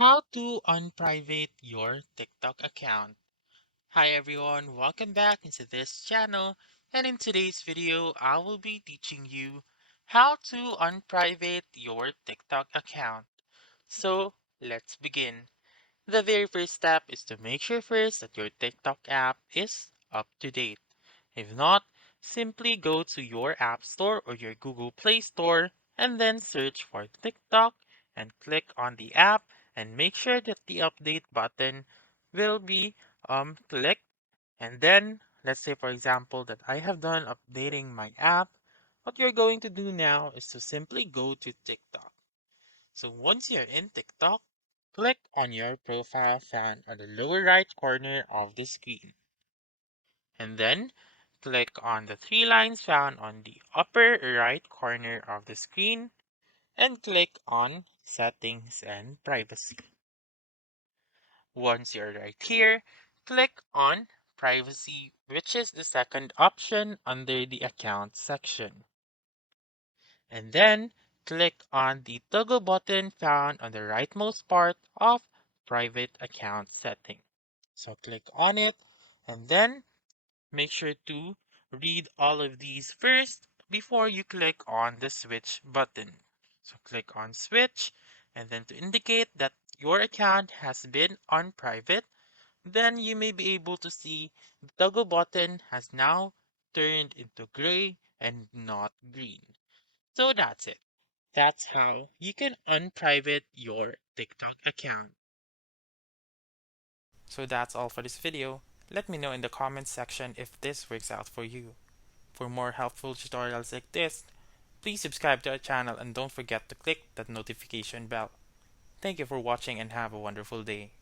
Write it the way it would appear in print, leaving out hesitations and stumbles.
How to unprivate your TikTok account. Hi everyone, welcome back into this channel, and in today's video I will be teaching you how to unprivate your TikTok account. So let's begin. The very first step is to make sure first that your TikTok app is up to date. If not, simply go to your App Store or your Google Play Store and then search for TikTok and click on the app and make sure that the update button will be clicked. And then let's say for example that I have done updating my app. What you're going to do now is to simply go to TikTok. So once you're in TikTok, click on your profile found on the lower right corner of the screen. And then click on the three lines found on the upper right corner of the screen and click on Settings and Privacy. Once you're right here, click on Privacy, which is the second option under the Account section. And then click on the toggle button found on the rightmost part of Private Account Setting. So click on it and then make sure to read all of these first before you click on the switch button. So click on switch and then to indicate that your account has been on private, then you may be able to see the toggle button has now turned into gray and not green. So that's it. That's how you can unprivate your TikTok account. So that's all for this video. Let me know in the comments section if this works out for you. For more helpful tutorials like this, please subscribe to our channel and don't forget to click that notification bell. Thank you for watching and have a wonderful day.